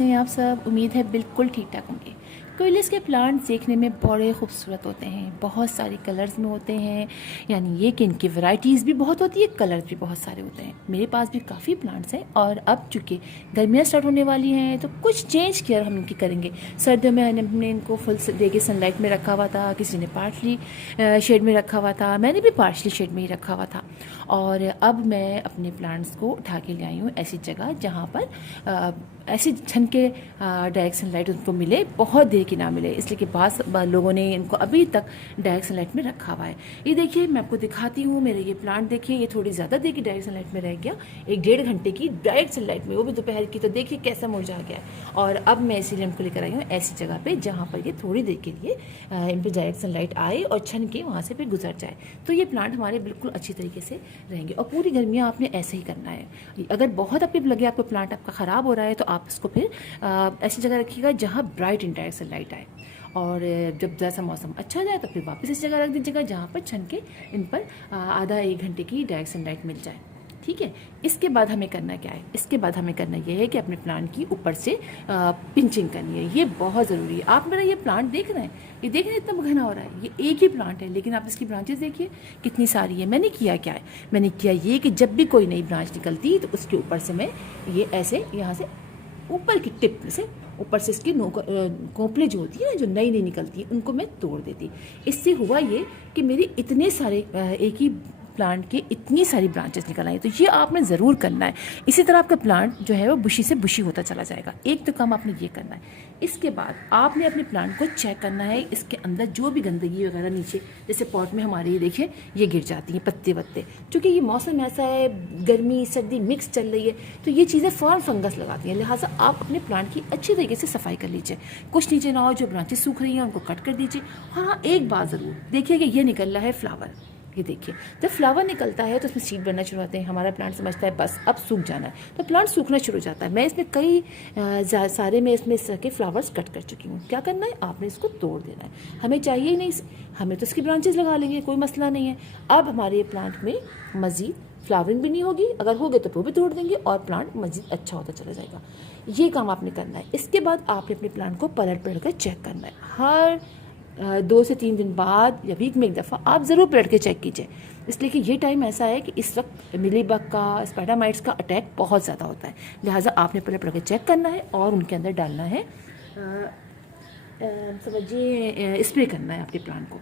कैसे हैं आप सब। उम्मीद है बिल्कुल ठीक ठाक होंगे। कोयलिस के प्लांट्स देखने में बड़े खूबसूरत होते हैं, बहुत सारे कलर्स में होते हैं, यानी ये कि इनकी वैरायटीज़ भी बहुत होती है, कलर्स भी बहुत सारे होते हैं। मेरे पास भी काफ़ी प्लांट्स हैं और अब चूँकि गर्मियाँ स्टार्ट होने वाली हैं तो कुछ चेंज केयर हम इनकी करेंगे। सर्दियों में हमने इनको फुल डे के सनलाइट में रखा हुआ था, किसी ने पार्शली शेड में रखा हुआ था, मैंने भी पार्शली शेड में ही रखा हुआ था। और अब मैं अपने प्लांट्स को उठा के ले आई हूँ ऐसी जगह जहाँ पर ऐसे छन के डायरेक्ट सनलाइट उनको मिले, बहुत देर की ना मिले, इसलिए कि बाद लोगों ने इनको अभी तक डायरेक्ट सनलाइट में रखा हुआ है। ये देखिए, मैं आपको दिखाती हूँ। मेरे ये प्लांट देखिए, ये थोड़ी ज़्यादा देर की डायरेक्ट सनलाइट में रह गया, 1-1.5 घंटे की डायरेक्ट सनलाइट में, वो भी दोपहर की। तो देखिए कैसा मुरझा गया है। और अब मैं इसीलिए इनको लेकर आई हूँ ऐसी जगह पर जहाँ पर ये थोड़ी देर के लिए इन पर डायरेक्ट सनलाइट आए और छन के वहाँ से फिर गुजर जाए, तो ये प्लांट हमारे बिल्कुल अच्छी तरीके से रहेंगे। और पूरी गर्मियाँ आपने ऐसे ही करना है। अगर बहुत आपको लगे आपको प्लांट आपका ख़राब हो रहा है तो आप इसको फिर ऐसी जगह रखिएगा जहाँ ब्राइट इंडायरेक्ट सनलाइट आए। और जब जैसा मौसम अच्छा जाए तो फिर वापस इस जगह रख दीजिएगा जहाँ पर छन के इन पर आधा 1 घंटे की डायरेक्ट सनलाइट मिल जाए। ठीक है। इसके बाद हमें करना क्या है? इसके बाद हमें करना यह है कि अपने प्लांट की ऊपर से पिंचिंग करनी है। ये बहुत ज़रूरी है। आप मेरा ये प्लांट देख रहे हैं, ये देख रहे हैं इतना घना हो रहा है। ये एक ही प्लांट है, लेकिन आप इसकी ब्रांचेस देखिए कितनी सारी है। मैंने किया क्या है? मैंने किया ये कि जब भी कोई नई ब्रांच निकलती तो उसके ऊपर से मैं ये ऐसे यहाँ से ऊपर की टिप से ऊपर से इसकी कोपले जो होती है ना, जो नई नई निकलती है, उनको मैं तोड़ देती। इससे हुआ ये कि मेरी इतने सारे एक ही प्लांट के इतनी सारी ब्रांचेस निकल आई। तो ये आपने ज़रूर करना है। इसी तरह आपका प्लांट जो है वो बुशी से बुशी होता चला जाएगा। एक तो काम आपने ये करना है। इसके बाद आपने अपने प्लांट को चेक करना है, इसके अंदर जो भी गंदगी वगैरह नीचे, जैसे पॉट में हमारे ये देखिए ये गिर जाती हैं पत्ते वत्ते, क्योंकि ये मौसम ऐसा है, गर्मी सर्दी मिक्स चल रही है, तो ये चीज़ें फ़ौरन फंगस लगाती हैं। लिहाजा आप अपने प्लांट की अच्छी तरीके से सफाई कर लीजिए। कुछ नीचे ना हो, जो ब्रांचेस सूख रही हैं उनको कट कर दीजिए। हाँ, एक बात ज़रूर देखिए कि ये निकल रहा है फ्लावर। ये देखिए, जब फ्लावर निकलता है तो उसमें सीड बनना शुरू होते हैं। हमारा प्लांट समझता है बस अब सूख जाना है, तो प्लांट सूखना शुरू हो जाता है। मैं इसमें कई सारे में इसमें इस तरह के फ्लावर्स कट कर चुकी हूँ। क्या करना है? आपने इसको तोड़ देना है। हमें चाहिए ही नहीं, हमें तो इसकी ब्रांचेस लगा लेंगे, कोई मसला नहीं है। अब हमारे प्लांट में मज़ीद फ्लावरिंग भी नहीं होगी, अगर हो गए तो वो भी तोड़ देंगे और प्लांट मज़ीद अच्छा होता चला जाएगा। ये काम आपने करना है। इसके बाद आपने अपने प्लांट को पलट पलट कर चेक करना है। हर 2 से 3 दिन बाद या वीक में एक दफ़ा आप ज़रूर पलट के चेक कीजिए, इसलिए कि ये टाइम ऐसा है कि इस वक्त मिलीबग का, स्पाइडर का अटैक बहुत ज़्यादा होता है। लिहाजा आपने पलट पलट के चेक करना है और उनके अंदर डालना है, समझिए स्प्रे करना है अपने प्लांट को।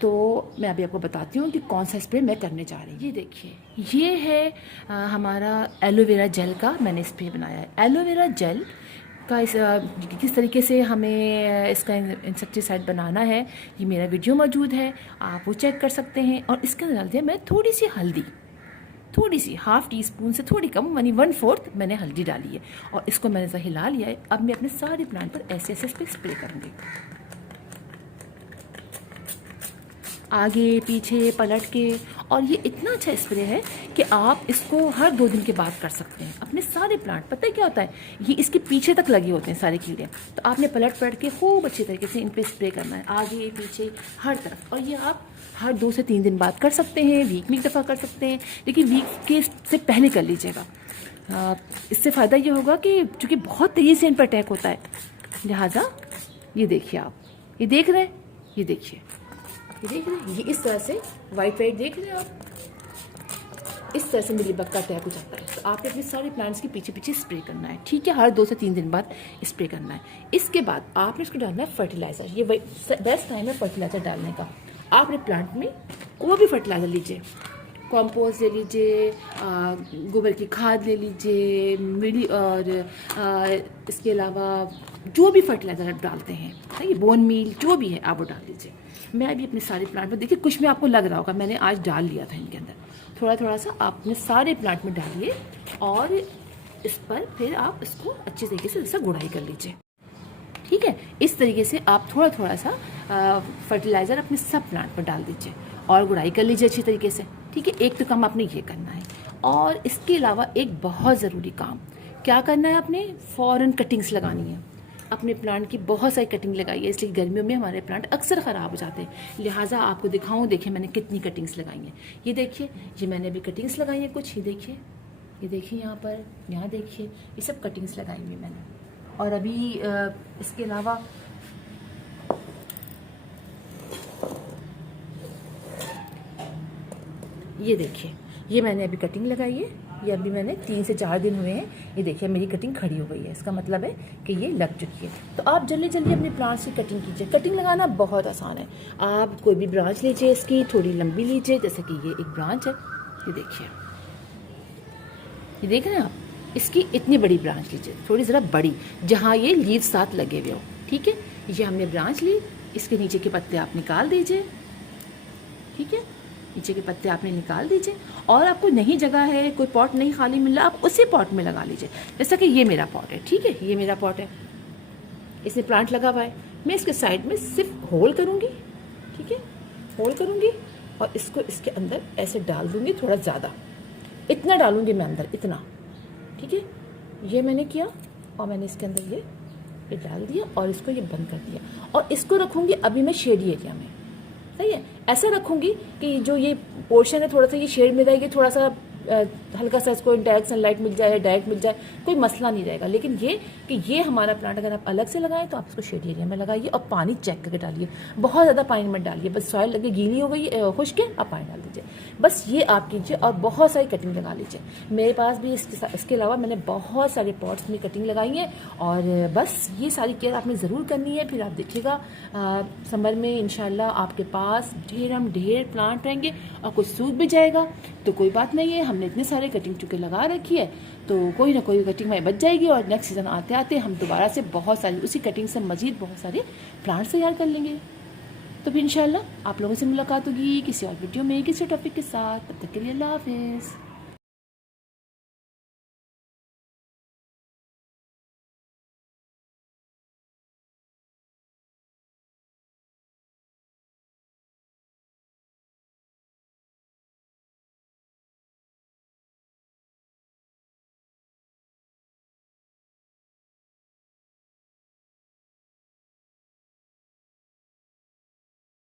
तो मैं अभी आपको बताती हूँ कि कौन सा स्प्रे मैं करने जा रही हूँ। ये देखिए, ये है हमारा एलोवेरा जेल का मैंने स्प्रे बनाया है। एलोवेरा जेल का किस तरीके से हमें इसका इंसेक्टिसाइड बनाना है, ये मेरा वीडियो मौजूद है, आप वो चेक कर सकते हैं। और इसके अंदर डालते हैं मैं थोड़ी सी हल्दी, थोड़ी सी ½ टीस्पून से थोड़ी कम, यानी 1/4 मैंने हल्दी डाली है। और इसको मैंने ऐसा हिला लिया है। अब मैं अपने सारे प्लांट पर ऐसे ऐसे इस पर स्प्रे करूँगी, आगे पीछे पलट के। और ये इतना अच्छा स्प्रे है कि आप इसको हर 2 दिन के बाद कर सकते हैं अपने सारे प्लांट। पता है क्या होता है, ये इसके पीछे तक लगे होते हैं सारे कीड़े, तो आपने पलट पलट के खूब अच्छी तरीके से इन पर स्प्रे करना है, आगे पीछे हर तरफ। और ये आप हर 2 से 3 दिन बाद कर सकते हैं, वीक में एक दफ़ा कर सकते हैं, लेकिन वीक के से पहले कर लीजिएगा। इससे फ़ायदा ये होगा कि चूँकि बहुत तेज़ी से इन पर अटैक होता है, लिहाजा ये देखिए, आप ये देख रहे हैं, ये देखिए, ये देख रहे हैं, ये इस तरह से वाइट देख रहे हैं आप, इस तरह से मिलीबग का अटैक हो जाता है। तो आपने अपने सारे प्लांट्स के पीछे पीछे स्प्रे करना है। ठीक है, हर 2 से 3 दिन बाद स्प्रे करना है। इसके बाद आपने इसको डालना है फर्टिलाइज़र। ये बेस्ट टाइम है फर्टिलाइज़र डालने का। आपने प्लांट में कोई भी फर्टिलाइज़र लीजिए, कॉम्पोस्ट ले लीजिए, गोबर की खाद ले लीजिए, और इसके अलावा जो भी फर्टिलाइज़र आप डालते हैं, ये बोन मील जो भी है आप वो डाल लीजिए। मैं अभी अपने सारे प्लांट में, देखिए कुछ में आपको लग रहा होगा मैंने आज डाल लिया था इनके अंदर, थोड़ा थोड़ा सा आप अपने सारे प्लांट में डालिए और इस पर फिर आप इसको अच्छी तरीके से जैसा गुड़ाई कर लीजिए। ठीक है, इस तरीके से आप थोड़ा थोड़ा सा फर्टिलाइज़र अपने सब प्लांट पर डाल दीजिए और गुड़ाई कर लीजिए अच्छी तरीके से। ठीक है, एक तो काम आपने ये करना है। और इसके अलावा एक बहुत ज़रूरी काम क्या करना है, आपने फ़ौरन कटिंग्स लगानी है। अपने प्लांट की बहुत सारी कटिंग लगाई है, इसलिए गर्मियों में हमारे प्लांट अक्सर ख़राब हो जाते हैं। लिहाजा आपको दिखाऊं, देखिए मैंने कितनी कटिंग्स लगाई हैं। ये देखिए, ये मैंने अभी कटिंग्स लगाई हैं कुछ, ये देखिए ये देखिए यहाँ पर, यहाँ देखिए, ये सब कटिंग्स लगाई हुई मैंने। और अभी इसके अलावा ये देखिए, ये मैंने अभी कटिंग लगाई है, ये अभी मैंने 3 से 4 दिन हुए हैं। ये देखिए मेरी कटिंग खड़ी हो गई है, इसका मतलब है कि ये लग चुकी है। तो आप जल्दी जल्दी अपने प्लांट्स की कटिंग कीजिए। कटिंग लगाना बहुत आसान है। आप कोई भी ब्रांच लीजिए, इसकी थोड़ी लंबी लीजिए, जैसे कि ये एक ब्रांच है, ये देखिए, ये देख रहे हैं आप, इसकी इतनी बड़ी ब्रांच लीजिए, थोड़ी ज़रा बड़ी, जहाँ ये लीव साथ लगे हुए हो, ठीक है। ये हमने ब्रांच ली, इसके नीचे के पत्ते आप निकाल दीजिए, ठीक है, नीचे के पत्ते आपने निकाल दीजिए। और आपको नहीं जगह है, कोई पॉट नहीं खाली मिल रहा, आप उसी पॉट में लगा लीजिए। जैसा कि ये मेरा पॉट है, ठीक है, ये मेरा पॉट है, इसमें प्लांट लगा हुआ है। मैं इसके साइड में सिर्फ होल करूँगी, ठीक है, होल करूँगी और इसको इसके अंदर ऐसे डाल दूँगी, थोड़ा ज़्यादा, इतना डालूँगी मैं अंदर, इतना, ठीक है। ये मैंने किया और मैंने इसके अंदर ये डाल दिया और इसको ये बंद कर दिया। और इसको रखूँगी अभी मैं शेडी एरिया में, सही है। ऐसा रखूँगी कि जो ये पोर्शन है थोड़ा सा ये शेड में रहेगी, थोड़ा सा हल्का सा इसको डायरेक्ट सनलाइट मिल जाए, डायरेक्ट मिल जाए, कोई मसला नहीं रहेगा। लेकिन ये कि ये हमारा प्लांट अगर आप अलग से लगाएं तो आप इसको शेड एरिया में लगाइए और पानी चेक करके डालिए। बहुत ज़्यादा पानी मत डालिए, बस सॉइल लगे गीली हो गई, खुश्क है, आप पानी डाल दीजिए। बस ये आप कीजिए और बहुत सारी कटिंग लगा लीजिए। मेरे पास भी इसके अलावा मैंने बहुत सारे पॉट्स में कटिंग लगाई है। और बस ये सारी केयर आपने ज़रूर करनी है। फिर आप देखिएगा समर में इंशाल्लाह आपके पास ढेर प्लांट रहेंगे और कुछ सूख भी जाएगा तो कोई बात नहीं है। हमने इतने सारे कटिंग चुके लगा रखी है तो कोई ना कोई कटिंग में बच जाएगी और नेक्स्ट सीज़न आते आते हम दोबारा से बहुत सारी उसी कटिंग से मज़ीद बहुत सारे प्लांट्स तैयार कर लेंगे। तो फिर इंशाल्लाह आप लोगों से मुलाकात होगी किसी और वीडियो में किसी टॉपिक के साथ। तब तक के लिए अल्लाह हाफिज़।